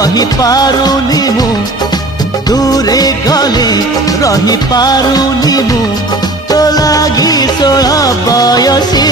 रही पारुनी मु दूरे गले रही पारुनी मु तो लागी 16 बयसी